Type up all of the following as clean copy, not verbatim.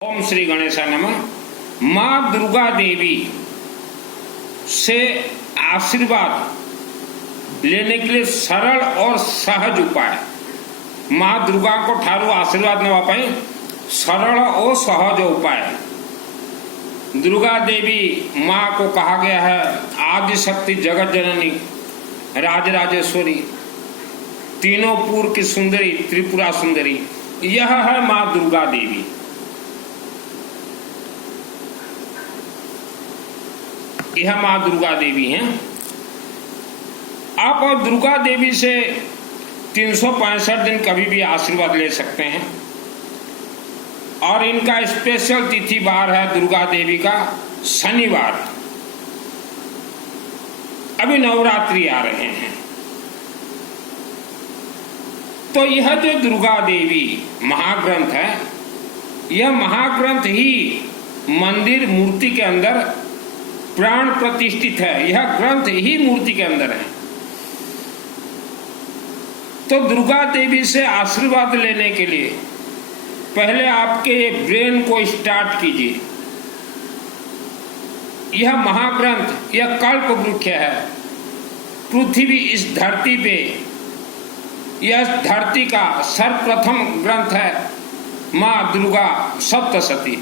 ओम श्री गणेशाय नमः। माँ दुर्गा देवी से आशीर्वाद लेने के लिए सरल और सहज उपाय। माँ दुर्गा को ठारू आशीर्वाद न पाए, सरल और सहज उपाय। दुर्गा देवी माँ को कहा गया है आदि शक्ति, जगत जननी, राजराजेश्वरी, तीनों पूर्व की सुंदरी, त्रिपुरा सुंदरी। यह है माँ दुर्गा देवी। यह माँ दुर्गा देवी हैं। आप और दुर्गा देवी से 365 दिन कभी भी आशीर्वाद ले सकते हैं। और इनका स्पेशल तिथि वार है दुर्गा देवी का शनिवार। अभी नवरात्रि आ रहे हैं, तो यह जो दुर्गा देवी महाग्रंथ है, यह महाग्रंथ ही मंदिर मूर्ति के अंदर प्राण प्रतिष्ठित है। यह ग्रंथ ही मूर्ति के अंदर है। तो दुर्गा देवी से आशीर्वाद लेने के लिए पहले आपके ब्रेन को स्टार्ट कीजिए। यह महाग्रंथ, यह कल्प वृक्ष है। पृथ्वी इस धरती पे, यह धरती का सर्वप्रथम ग्रंथ है माँ दुर्गा सप्तशती।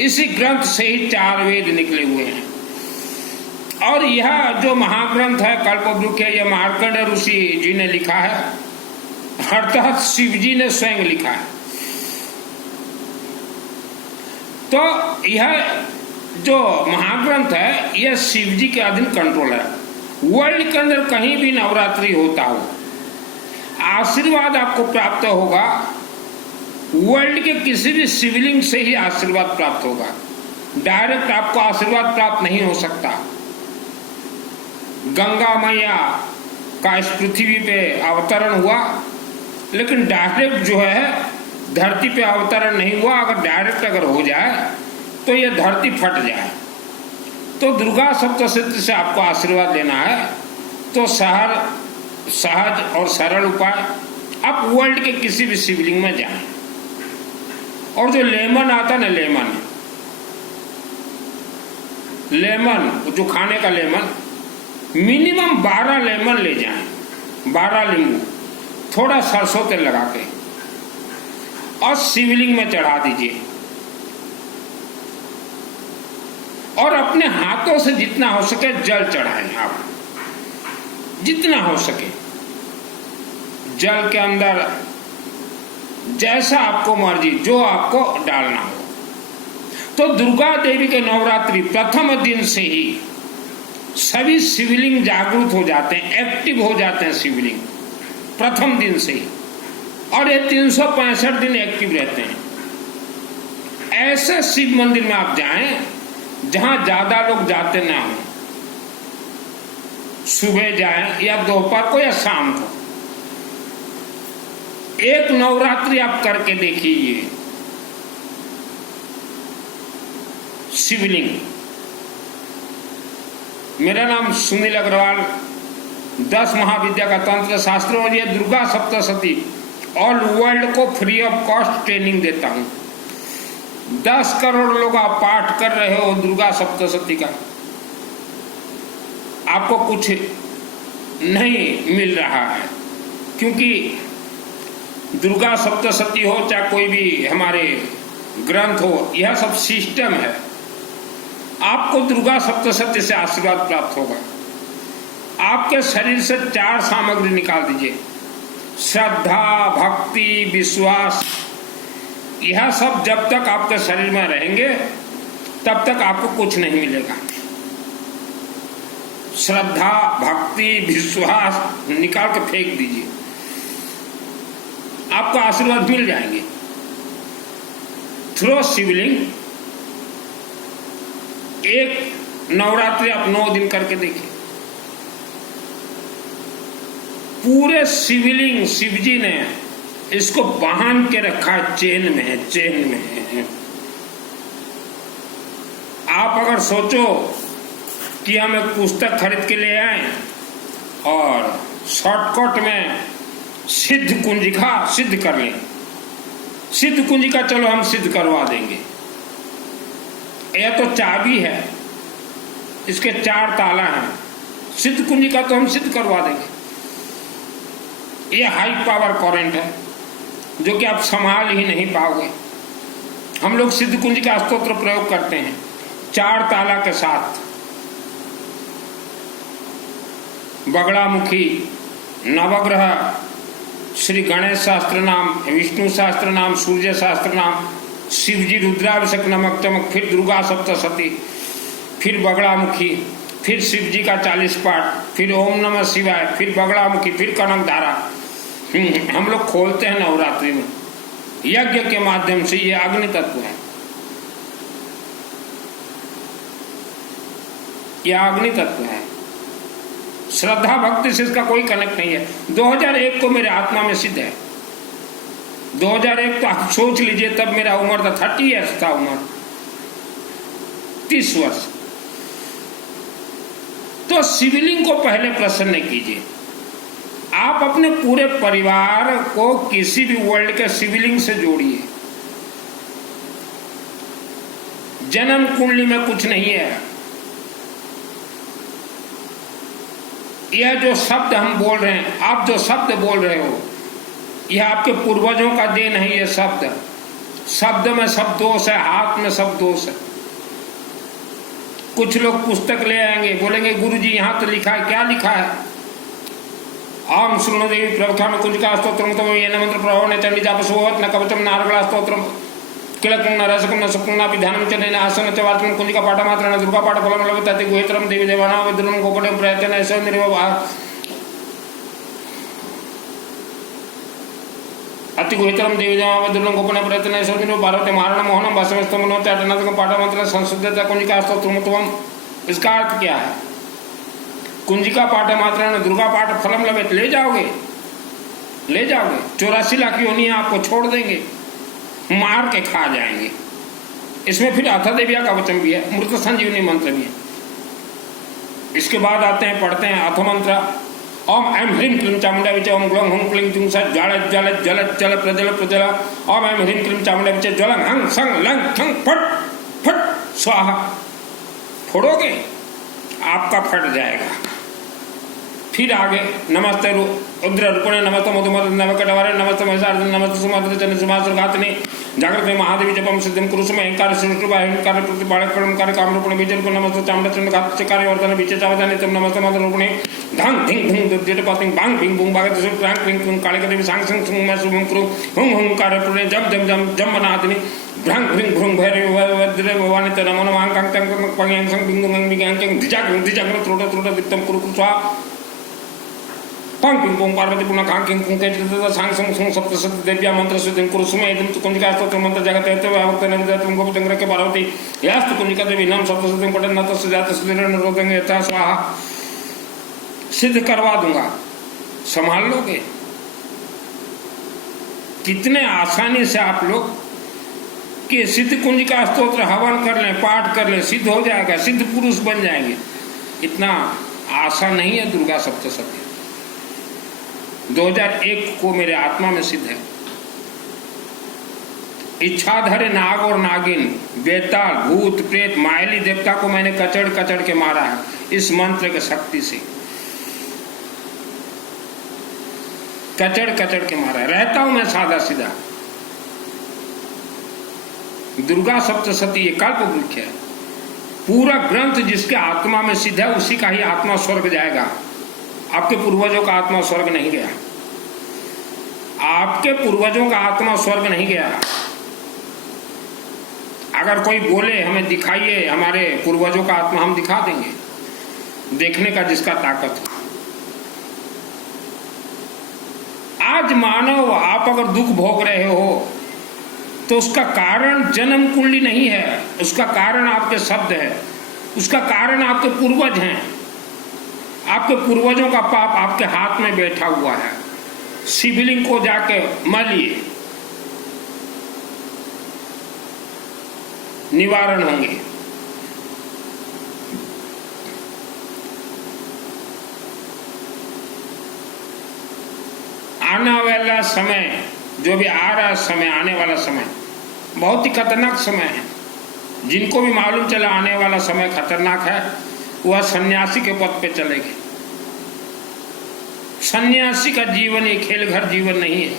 इसी ग्रंथ से ही 4 वेद निकले हुए हैं। और यह जो महाग्रंथ है कल्पवृक्ष है, यह मार्कंडेय ऋषि जी ने लिखा है, अर्थात शिव जी ने स्वयं लिखा है। तो यह जो महाग्रंथ है, यह शिव जी के अधीन कंट्रोल है। वर्ल्ड के अंदर कहीं भी नवरात्रि होता हो, आशीर्वाद आपको प्राप्त होगा। वर्ल्ड के किसी भी शिवलिंग से ही आशीर्वाद प्राप्त होगा। डायरेक्ट आपको आशीर्वाद प्राप्त नहीं हो सकता। गंगा मैया का इस पृथ्वी पे अवतरण हुआ, लेकिन डायरेक्ट जो है धरती पे अवतरण नहीं हुआ। अगर डायरेक्ट अगर हो जाए तो ये धरती फट जाए। तो दुर्गा सप्तशती से आपको आशीर्वाद लेना है तो सहज और सरल उपाय, आप वर्ल्ड के किसी भी शिवलिंग में जाएं। और जो लेमन आता ना, लेमन जो खाने का लेमन, मिनिमम 12 लेमन ले जाएं, 12 नींबू, थोड़ा सरसों तेल लगा के और शिवलिंग में चढ़ा दीजिए। और अपने हाथों से जितना हो सके जल चढ़ाएं। आप जितना हो सके जल के अंदर जैसा आपको मर्जी, जो आपको डालना हो। तो दुर्गा देवी के नवरात्रि प्रथम दिन से ही सभी शिवलिंग जागृत हो जाते हैं, एक्टिव हो जाते हैं शिवलिंग प्रथम दिन से ही। और ये 365 दिन एक्टिव रहते हैं। ऐसे शिव मंदिर में आप जाएं जहां ज्यादा लोग जाते ना हो। सुबह जाएं या दोपहर को या शाम को। एक नवरात्रि आप करके देखिए। शिवलिंग। मेरा नाम सुनील अग्रवाल, 10 महाविद्या का तंत्र शास्त्र और ये दुर्गा सप्तशती ऑल वर्ल्ड को फ्री ऑफ कॉस्ट ट्रेनिंग देता हूं। 10 करोड़ लोग आप पाठ कर रहे हो दुर्गा सप्तशती का, आपको कुछ नहीं मिल रहा है। क्योंकि दुर्गा सप्तशती हो चाहे कोई भी हमारे ग्रंथ हो, यह सब सिस्टम है। आपको दुर्गा सप्तशती से आशीर्वाद प्राप्त होगा। आपके शरीर से 4 सामग्री निकाल दीजिए। श्रद्धा, भक्ति, विश्वास, यह सब जब तक आपके शरीर में रहेंगे तब तक आपको कुछ नहीं मिलेगा। श्रद्धा, भक्ति, विश्वास निकाल के फेंक दीजिए, आपको आशीर्वाद मिल जाएंगे। थ्रो शिवलिंग। एक नवरात्रि आप 9 दिन करके देखिए। पूरे शिवलिंग शिवजी ने इसको बांध के रखा है, चेन में है, चेन में है। आप अगर सोचो कि हम एक पुस्तक खरीद के ले आए और शॉर्टकट में सिद्ध कुंजिका सिद्ध कर लें, सिद्ध कुंजिका चलो हम सिद्ध करवा देंगे, यह तो चाबी है, इसके 4 ताला हैं। सिद्ध कुंजी का तो हम सिद्ध करवा देंगे। यह हाई पावर करंट है जो कि आप संभाल ही नहीं पाओगे। हम लोग सिद्ध कुंजी का स्तोत्र प्रयोग करते हैं 4 ताला के साथ। बगड़ामुखी, नवग्रह, श्री गणेश शास्त्र नाम, विष्णु शास्त्र नाम, सूर्य शास्त्र नाम, शिवजी रुद्राभिषेक नमक चमक, फिर दुर्गा सप्तशती, फिर बगड़ामुखी, फिर शिवजी का 40 पाठ, फिर ओम नमः शिवाय, फिर बगड़ामुखी, फिर कनक धारा। हम लोग खोलते हैं नवरात्रि में यज्ञ के माध्यम से। ये अग्नि तत्व है, यह अग्नि तत्व है। श्रद्धा भक्ति से इसका कोई कनेक्ट नहीं है। 2001 को मेरे आत्मा में सिद्ध है। 2001 तो आप सोच लीजिए, तब मेरा उम्र था 30 ईयर्स था, उम्र 30 वर्ष। तो शिवलिंग को पहले प्रसन्न कीजिए। आप अपने पूरे परिवार को किसी भी वर्ल्ड के शिवलिंग से जोड़िए। जन्म कुंडली में कुछ नहीं है। यह जो शब्द हम बोल रहे हैं, आप जो शब्द बोल रहे हो, यह आपके पूर्वजों का देन है। यह शब्द में सब दोष है, हाथ में सब दोष है। कुछ लोग पुस्तक ले आएंगे, बोलेंगे गुरुजी यहां तो लिखा है, क्या लिखा है? आम शृणु देवी प्रवक्ष्यामि कुंजिका स्तोत्रम तम येन मंत्र प्रभाव ने चंडी जाप सुवत न कवचम नारगला स्तोत्रम किलकं न रसकं न सुकं न विधानं च नैन आसन च वार्तनं कुंजिका पाठमात्रेण दुर्गा पाठफलं लभते गुहेतरं देवी देवानां विद्रुनं गोपनं प्रयत्नेन ऐसा निर्ववा अति गुहेतरं देवी देवानां विद्रुनं गोपनं प्रयत्नेन ऐसा निर्ववा पार्वती महारणं मोहनं वासवस्तमं नो चाटनादकं पाठमात्रेण संशुद्धता कुंजिका स्तोत्रम। इसका अर्थ क्या है? कुंजिका पाठ मात्रा दुर्गा पाठ फलम लभेत, ले जाओगे 84 लाख योनि आपको छोड़ देंगे, मार के खा जाएंगे। इसमें फिर अथ देविया का वचन भी है, मृत संजीवनी मंत्र भी है। इसके बाद आते हैं, पढ़ते हैं अथ मंत्र। ओम ऐं ह्रीं क्लीं चामुंडा विच ओम ग्लौं हुं क्लीं जुं सत् ज्वाल ज्वल जल चल प्रजल प्रजल। ओम ऐं ह्रीं क्लीं चामुंडा विच ज्वलं हं सं लं थं फट फट स्वाहा। फोड़ोगे आपका फट जाएगा। फिर आगे नमस्ते रुद्र रूपणे, नमस्ते मधुमत नवकटवारे, नमस्ते महिषार्जुन, नमस्ते सुमद्र चंद्र सुमासुरघातिनी, जागृत महादेवी जपम सिद्धम कुरुषम अहंकार सृष्टुभा अहंकार प्रतिपालकम कार्य काम रूपणे बीजल को नमस्ते चामुंडा चंड घात चकारे वर्धन बीचे चावदानी तम नमस्ते मधुर रूपणे धं धिं धुं दुर्जट पातिं बांग भिंग बुंग बागत सुर प्रांग क्लिंग क्लिंग कालिका देवी सांग संग सुंग मैं शुभम कुरु हुं हुं कार्य रूपणे जम जम जम जम मनादिनी भ्रंग भ्रिंग भ्रुंग भैरव वज्र भवानी त नमो नमः अंग अंग तंग पंग संग बिंग बिंग बिंग अंग धिजाग त्रोट त्रोट दिक्तम कुरु स्वा पंग पिंग पोंग पार्वती पुनः खांग किंग कुंग के सांग संग सुंग सप्त सप्त देव्या मंत्र सुदिन कुरु सुमे इदम कुंजिका स्तोत्र मंत्र जगत एते व्यावक्त नविदा तुम गोप चंद्र के पार्वती यास्तु कुंजिका देवी नाम सप्त सप्त पठन नत सुजात सुदिन रोदंग यथा स्वाहा। सिद्ध करवा दूंगा, संभाल लोगे। कितने आसानी से आप लोग कि सिद्ध कुंजिका स्तोत्र हवन कर लें, पाठ कर लें, सिद्ध हो जाएगा, सिद्ध पुरुष बन जाएंगे। इतना आसान नहीं है दुर्गा सप्तशती। 2001 को मेरे आत्मा में सिद्ध है। इच्छाधरे नाग और नागिन, बेताल, भूत, प्रेत, मायली देवता को मैंने कचड़ कचड़ के मारा है इस मंत्र की शक्ति से। कचड़ कचड़ के मारा है। रहता हूं मैं सादा सीधा। दुर्गा सप्तशती ये कल्प वृक्ष है। पूरा ग्रंथ जिसके आत्मा में सिद्ध है उसी का ही आत्मा स्वर्ग जाएगा। आपके पूर्वजों का आत्मा स्वर्ग नहीं गया। आपके पूर्वजों का आत्मा स्वर्ग नहीं गया। अगर कोई बोले हमें दिखाइए हमारे पूर्वजों का आत्मा, हम दिखा देंगे, देखने का जिसका ताकत है। आज मानव आप अगर दुख भोग रहे हो तो उसका कारण जन्म कुंडली नहीं है, उसका कारण आपके शब्द है, उसका कारण आपके पूर्वज हैं। आपके पूर्वजों का पाप आपके हाथ में बैठा हुआ है। शिवलिंग को जाके मलिए, निवारण होंगे। आने वाला समय, जो भी आ रहा समय, आने वाला समय बहुत ही खतरनाक समय है। जिनको भी मालूम चला आने वाला समय खतरनाक है, वह सन्यासी के पद पे चलेंगे। सन्यासी का जीवन ये खेल घर जीवन नहीं है।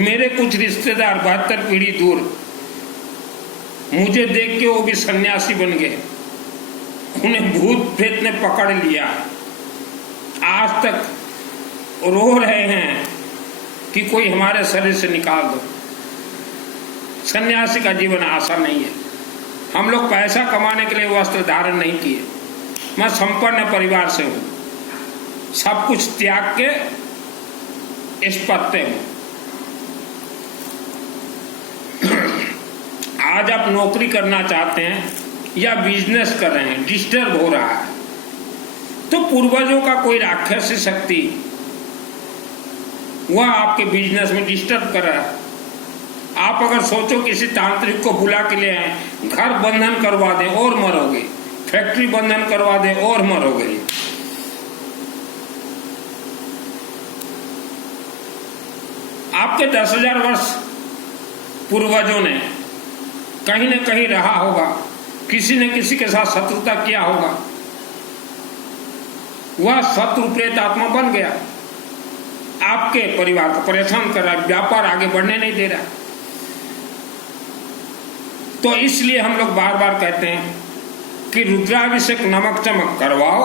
मेरे कुछ रिश्तेदार 72 पीढ़ी दूर मुझे देख के वो भी सन्यासी बन गए। उन्हें भूत प्रेत ने पकड़ लिया, आज तक रो रहे हैं कि कोई हमारे शरीर से निकाल दो। सन्यासी का जीवन आसान नहीं है। हम लोग पैसा कमाने के लिए वस्त्र धारण नहीं किए। मैं संपन्न परिवार से हूं, सब कुछ त्याग के इस पद पे हूं। आज आप नौकरी करना चाहते हैं या बिजनेस कर रहे हैं, डिस्टर्ब हो रहा है, तो पूर्वजों का कोई राक्षसी शक्ति वह आपके बिजनेस में डिस्टर्ब कर रहा है। आप अगर सोचो किसी तांत्रिक को बुला के ले आए, घर बंधन करवा दे और मरोगे, फैक्ट्री बंधन करवा दे और मरोगे। आपके 10,000 वर्ष पूर्वजों ने कहीं न कहीं रहा होगा, किसी न किसी के साथ शत्रुता किया होगा, वह शत्रु प्रेत आत्मा बन गया, आपके परिवार को परेशान कर रहा है, व्यापार आगे बढ़ने नहीं दे रहा। तो इसलिए हम लोग बार बार कहते हैं कि रुद्राभिषेक नमक चमक करवाओ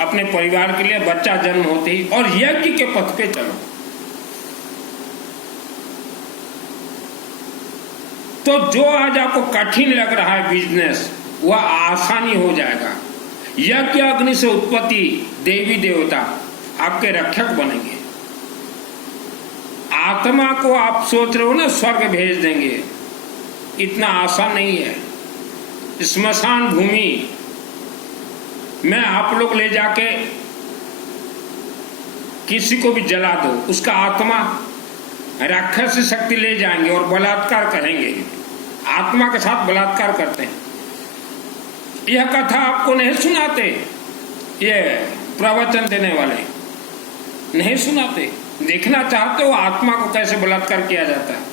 अपने परिवार के लिए, बच्चा जन्म होते ही, और यज्ञ के पथ पे चलो। तो जो आज आपको कठिन लग रहा है बिजनेस, वह आसानी हो जाएगा। यज्ञ अग्नि से उत्पत्ति देवी देवता आपके रक्षक बनेंगे। आत्मा को आप सोच रहे हो ना स्वर्ग भेज देंगे, इतना आसान नहीं है। स्मशान भूमि में आप लोग ले जाके किसी को भी जला दो, उसका आत्मा राक्षसी शक्ति ले जाएंगे और बलात्कार करेंगे। आत्मा के साथ बलात्कार करते हैं। यह कथा आपको नहीं सुनाते, ये प्रवचन देने वाले नहीं सुनाते। देखना चाहते हो आत्मा को कैसे बलात्कार किया जाता है।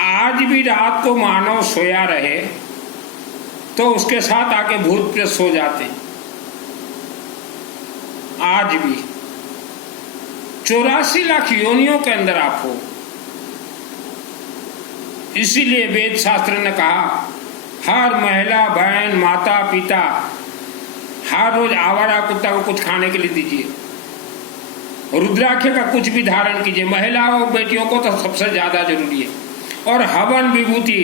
आज भी रात को मानव सोया रहे तो उसके साथ आके भूत प्रेत सो जाते हैं। आज भी 84 लाख योनियों के अंदर आप हो। इसीलिए वेद शास्त्र ने कहा हर महिला, बहन, माता, पिता हर रोज आवारा कुत्ता को कुछ खाने के लिए दीजिए। रुद्राक्ष का कुछ भी धारण कीजिए। महिलाओं और बेटियों को तो सबसे ज्यादा जरूरी है। और हवन विभूति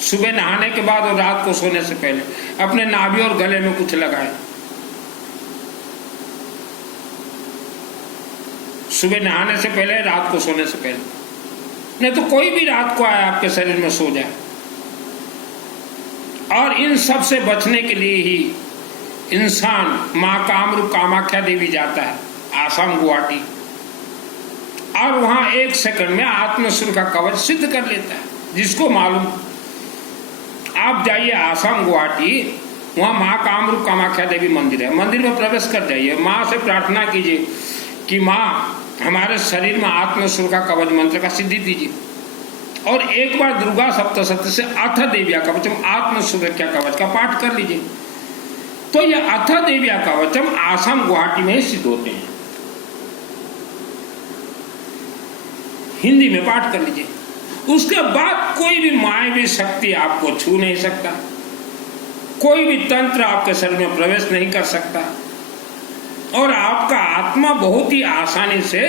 सुबह नहाने के बाद और रात को सोने से पहले अपने नाभि और गले में कुछ लगाएं। सुबह नहाने से पहले, रात को सोने से पहले, नहीं तो कोई भी रात को आए आपके शरीर में सो जाए। और इन सब से बचने के लिए ही इंसान मां कामरूप कामाख्या देवी जाता है आसाम गुवाहाटी, और वहां 1 सेकंड में आत्मसूर का कवच सिद्ध कर लेता है। जिसको मालूम, आप जाइए आसाम गुवाहाटी, वहां मां कामरूप कामाख्या देवी मंदिर है। मंदिर में प्रवेश कर जाइए, मां से प्रार्थना कीजिए कि मां हमारे शरीर में आत्मसूर का कवच मंत्र का सिद्धि दीजिए। और एक बार दुर्गा सप्तशती से अथ देव्या कवचम आत्मसूर्य कवच का पाठ कर लीजिए। तो यह अथ देव्या कवचम आसाम गुवाहाटी में ही सिद्ध होते हैं। हिंदी में पाठ कर लीजिए। उसके बाद कोई भी मायावी शक्ति आपको छू नहीं सकता, कोई भी तंत्र आपके शरीर में प्रवेश नहीं कर सकता, और आपका आत्मा बहुत ही आसानी से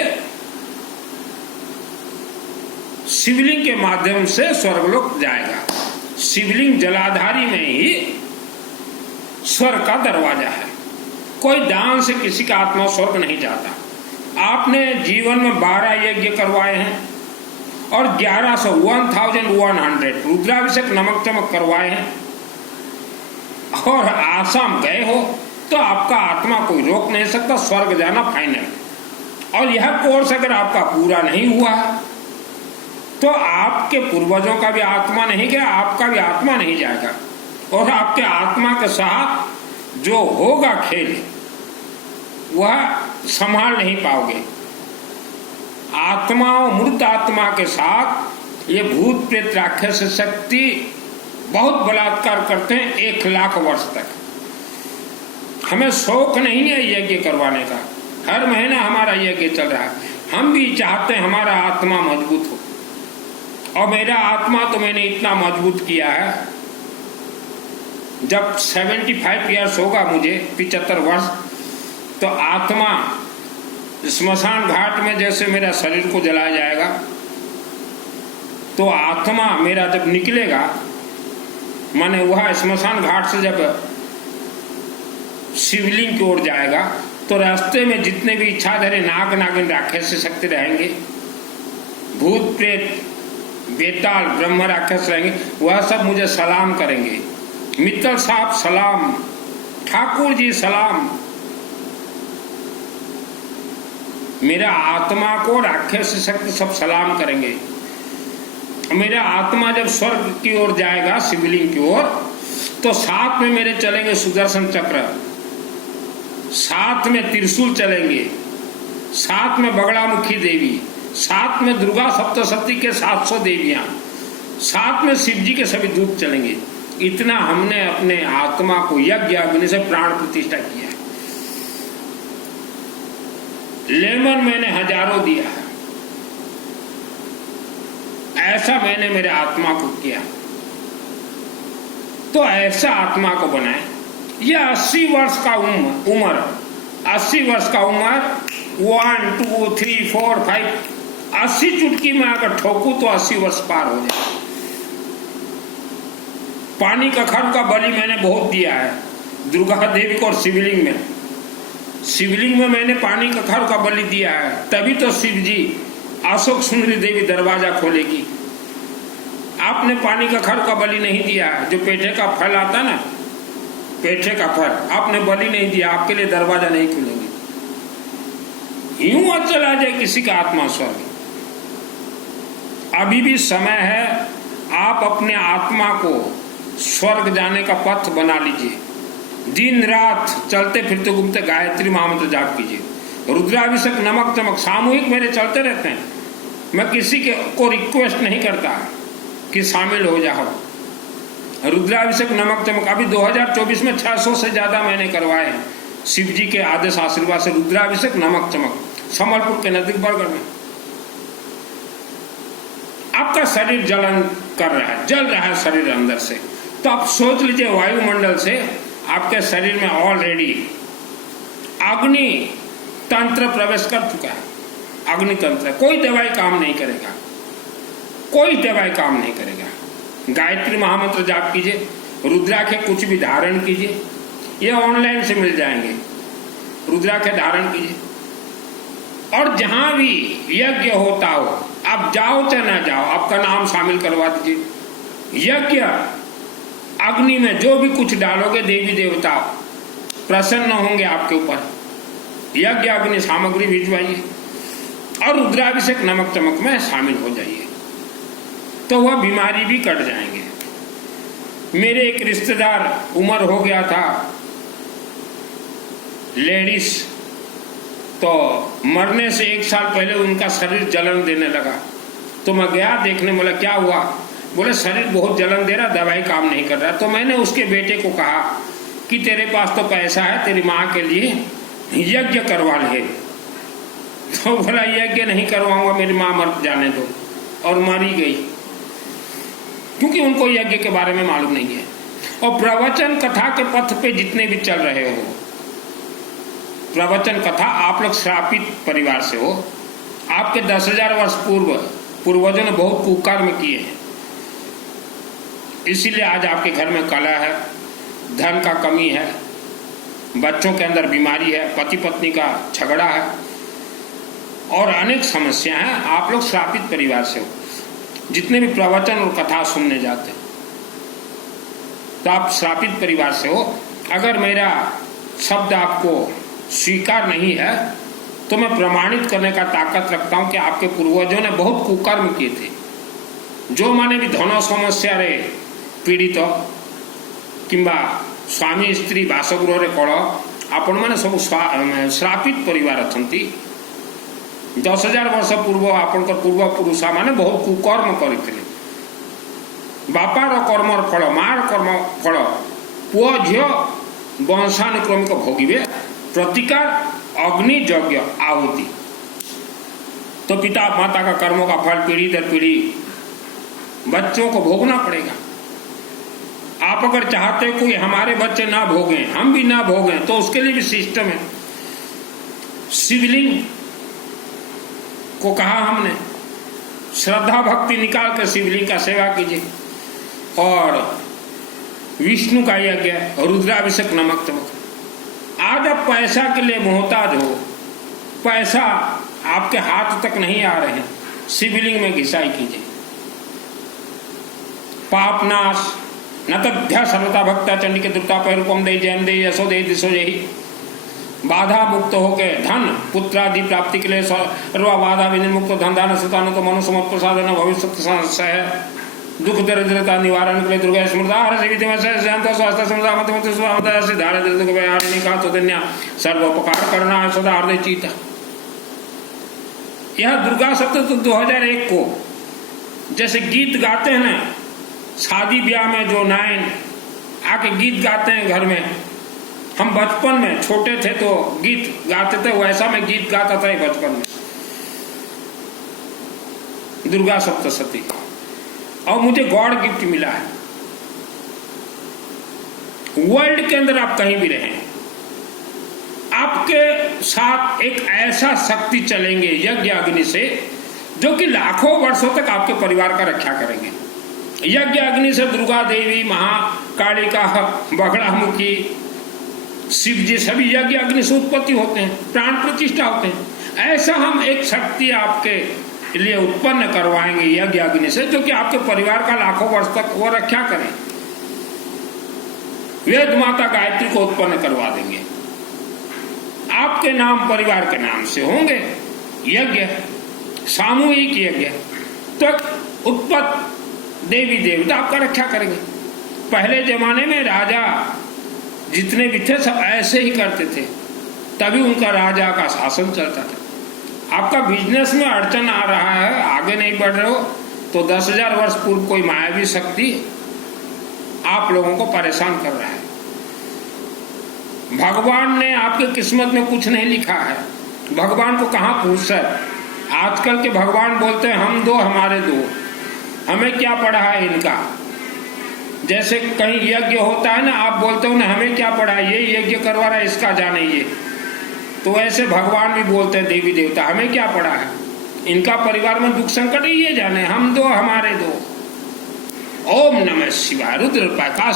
शिवलिंग के माध्यम से स्वर्गलोक जाएगा। शिवलिंग जलाधारी में ही स्वर्ग का दरवाजा है। कोई दान से किसी का आत्मा स्वर्ग नहीं जाता। आपने जीवन में 12 यज्ञ करवाए हैं और 1100 रुद्राभिषेक नमक चमक करवाए हैं, और आसाम गए हो तो आपका आत्मा कोई रोक नहीं सकता, स्वर्ग जाना फाइनल। और यह कोर्स अगर आपका पूरा नहीं हुआ तो आपके पूर्वजों का भी आत्मा नहीं गया, आपका भी आत्मा नहीं जाएगा, और आपके आत्मा के साथ जो होगा खेल वह संभाल नहीं पाओगे। आत्माओं, मृत आत्मा के साथ ये भूत प्रेत राक्षस शक्ति बहुत बलात्कार करते हैं 1,00,000 वर्ष तक। हमें शौक नहीं है यज्ञ करवाने का, हर महीना हमारा यज्ञ चल रहा है। हम भी चाहते हैं हमारा आत्मा मजबूत हो, और मेरा आत्मा तो मैंने इतना मजबूत किया है, जब 75 ईयर्स होगा मुझे, 75 वर्ष, तो आत्मा स्मशान घाट में जैसे मेरा शरीर को जलाया जाएगा, तो आत्मा मेरा जब निकलेगा, माने वह स्मशान घाट से जब शिवलिंग की ओर जाएगा, तो रास्ते में जितने भी इच्छाधारी नाग नागिन राक्षस शक्ति रहेंगे, भूत प्रेत बेताल ब्रह्म राक्षस रहेंगे, वह सब मुझे सलाम करेंगे। मित्तल साहब सलाम, ठाकुर जी सलाम। मेरा आत्मा को राक्षस शक्ति सब सलाम करेंगे। मेरा आत्मा जब स्वर्ग की ओर जाएगा, शिवलिंग की ओर, तो साथ में मेरे चलेंगे सुदर्शन चक्र, साथ में त्रिशूल चलेंगे, साथ में बगड़ामुखी देवी, साथ में दुर्गा सप्तशती के 700 देवियां, साथ में शिव जी के सभी दूत चलेंगे। इतना हमने अपने आत्मा को यज्ञ अग्नि से प्राण प्रतिष्ठा किया है। लेमन मैंने हजारों दिया है, ऐसा मैंने मेरे आत्मा को किया। तो ऐसा आत्मा को बनाए। यह 80 वर्ष का उम्र 80 वर्ष का उम्र 1 2 3 4 5 80 चुटकी में अगर ठोकू तो 80 वर्ष पार हो जाए। पानी का खर का बलि मैंने बहुत दिया है दुर्गा देवी को, और शिवलिंग में मैंने पानी का खर का बलि दिया है, तभी तो शिव जी अशोक सुंदरी देवी दरवाजा खोलेगी। आपने पानी का खर का बलि नहीं दिया है, जो पेठे का फल आता ना, पेठे का फल आपने बलि नहीं दिया, आपके लिए दरवाजा नहीं खुलेंगे। यूं चला जाए किसी का आत्मा स्वर्ग। अभी भी समय है, आप अपने आत्मा को स्वर्ग जाने का पथ बना लीजिए। दिन रात चलते फिरते घूमते गायत्री महामंत्र जाप कीजिए। रुद्राभिषेक नमक चमक सामूहिक मेरे चलते रहते हैं। मैं किसी को रिक्वेस्ट नहीं करता कि शामिल हो जाओ। रुद्राभिषेक नमक चमक अभी 2024 में 600 से ज्यादा मैंने करवाए हैं शिव जी के आदेश आशीर्वाद से। रुद्राभिषेक नमक चमक संबलपुर के नजदीक बरगढ़ में। आपका शरीर जलन कर रहा है, जल रहा है शरीर अंदर से, तो आप सोच लीजिए वायुमंडल से आपके शरीर में ऑलरेडी अग्नि तंत्र प्रवेश कर चुका है। अग्नि तंत्र कोई दवाई काम नहीं करेगा, कोई दवाई काम नहीं करेगा। गायत्री महामंत्र जाप कीजिए, रुद्राक्ष कुछ भी धारण कीजिए, ये ऑनलाइन से मिल जाएंगे। रुद्राक्ष धारण कीजिए, और जहां भी यज्ञ होता हो आप जाओ चाहे ना जाओ, आपका नाम शामिल करवा दीजिए। यज्ञ अग्नि में जो भी कुछ डालोगे देवी देवता प्रसन्न होंगे आपके ऊपर। यज्ञ अग्नि सामग्री भिजवाइए और रुद्राभिषेक नमक चमक में शामिल हो जाइए, तो वह बीमारी भी कट जाएंगे। मेरे एक रिश्तेदार उम्र हो गया था लेडीज, तो मरने से 1 साल पहले उनका शरीर जलन देने लगा। तो मैं गया देखने, बोला क्या हुआ? बोले शरीर बहुत जलन दे रहा, दवाई काम नहीं कर रहा। तो मैंने उसके बेटे को कहा कि तेरे पास तो पैसा है, तेरी माँ के लिए यज्ञ करवा ले। तो बोला यज्ञ नहीं करवाऊंगा, मेरी माँ मर जाने दो। और मरी गई, क्योंकि उनको यज्ञ के बारे में मालूम नहीं है। और प्रवचन कथा के पथ पे जितने भी चल रहे हो, प्रवचन कथा, आप लोग श्रापित परिवार से हो। आपके 10,000 वर्ष पूर्वजों ने बहुत कुकर्म किए हैं, इसीलिए आज आपके घर में कलह है, धन का कमी है, बच्चों के अंदर बीमारी है, पति पत्नी का झगड़ा है, और अनेक समस्या हैं। आप लोग श्रापित परिवार से हो। जितने भी प्रवचन और कथा सुनने जाते हैं, तो आप श्रापित परिवार से हो। अगर मेरा शब्द आपको स्वीकार नहीं है, तो मैं प्रमाणित करने का ताकत रखता हूं कि आपके पूर्वजों ने बहुत कुकर्म किए थे। जो माने भी धन समस्या रे पीड़ित किंबा स्वामी स्त्री बासगृह कल, आपण मैंने सब श्रापित परिवार अछंती। 10,000 वर्ष पूर्व आपणकर पूर्वपुरुषा माने बहुत कुकर्म करते बापार कर्मर फल मार कर्म फल पुओ झील वंशानुक्रमिक भोगिबे प्रतिकार अग्नि यज्ञ आहुति। तो पिता माता का कर्मों का फल पीढ़ी दर पीढ़ी बच्चों को भोगना पड़ेगा। आप अगर चाहते कोई हमारे बच्चे ना भोगें, हम भी ना भोगें, तो उसके लिए भी सिस्टम है। शिवलिंग को कहा हमने श्रद्धा भक्ति निकाल कर शिवलिंग का सेवा कीजिए। और विष्णु का यज्ञ रुद्राभिषेक नमक चमक। आज आप पैसा के लिए मोहताज हो, पैसा आपके हाथ तक नहीं आ रहे हैं, शिवलिंग में घिसाई कीजिए। पाप नाश न तद्ध्या सर्वता भक्ता चंडी के दुर्ता पैरूपम दे जैन दे यशो दे दिशो यही बाधा मुक्त होके धन पुत्रादि प्राप्ति के लिए सर्व बाधा विनिर्मुक्त धन दान सुतान तो मनु समत प्रसादन भविष्य संशय दुख दरिद्रता निवारण के लिए दुर्गा स्मृता हर जीवित में से शांत स्वास्थ्य समृद्धा मत मत स्वामता से दारिद्र्य दुख व्याधि का तो धन्य सर्वोपकार करना है सदा हृदय चीता। यह दुर्गा शब्द तो 2001 को जैसे गीत गाते हैं ना, शादी ब्याह में जो नायन आके गीत गाते हैं घर में, हम बचपन में छोटे थे तो गीत गाते थे, वैसा मैं गीत गाता था बचपन में दुर्गा सप्तशती। और मुझे गॉड गिफ्ट मिला है। वर्ल्ड के अंदर आप कहीं भी रहें, आपके साथ एक ऐसा शक्ति चलेंगे यज्ञ अग्नि से जो कि लाखों वर्षों तक आपके परिवार का रक्षा करेंगे। यज्ञ अग्नि से दुर्गा देवी, महाकालिका, बगड़ामुखी, शिव जी सभी यज्ञ अग्नि से उत्पत्ति होते हैं, प्राण प्रतिष्ठा होते हैं। ऐसा हम एक शक्ति आपके लिए उत्पन्न करवाएंगे यज्ञ अग्नि से, जो कि आपके परिवार का लाखों वर्ष तक वो रक्षा करें। वेद माता गायत्री को उत्पन्न करवा देंगे, आपके नाम परिवार के नाम से होंगे यज्ञ, सामूहिक यज्ञ। तो उत्पत्त देवी देवता आपका रक्षा करेंगे। पहले जमाने में राजा जितने भी थे सब ऐसे ही करते थे, तभी उनका राजा का शासन चलता था। आपका बिजनेस में अड़चन आ रहा है, आगे नहीं बढ़ रहे हो, तो 10,000 वर्ष पूर्व कोई मायावी शक्ति आप लोगों को परेशान कर रहा है। भगवान ने आपके किस्मत में कुछ नहीं लिखा है, भगवान को कहाँ फुर्सत। आजकल के भगवान बोलते हैं हम दो हमारे दो, हमें क्या पड़ा है इनका। जैसे कहीं यज्ञ होता है ना, आप बोलते हो ना हमें क्या पड़ा है, ये यज्ञ करवा रहा है इसका जाने ये। तो ऐसे भगवान भी बोलते हैं देवी देवता हमें क्या पड़ा है, इनका परिवार में दुख संकट ही ये जाने, हम दो हमारे दो। ओम नमः शिवाय। रुद्र प्रकाश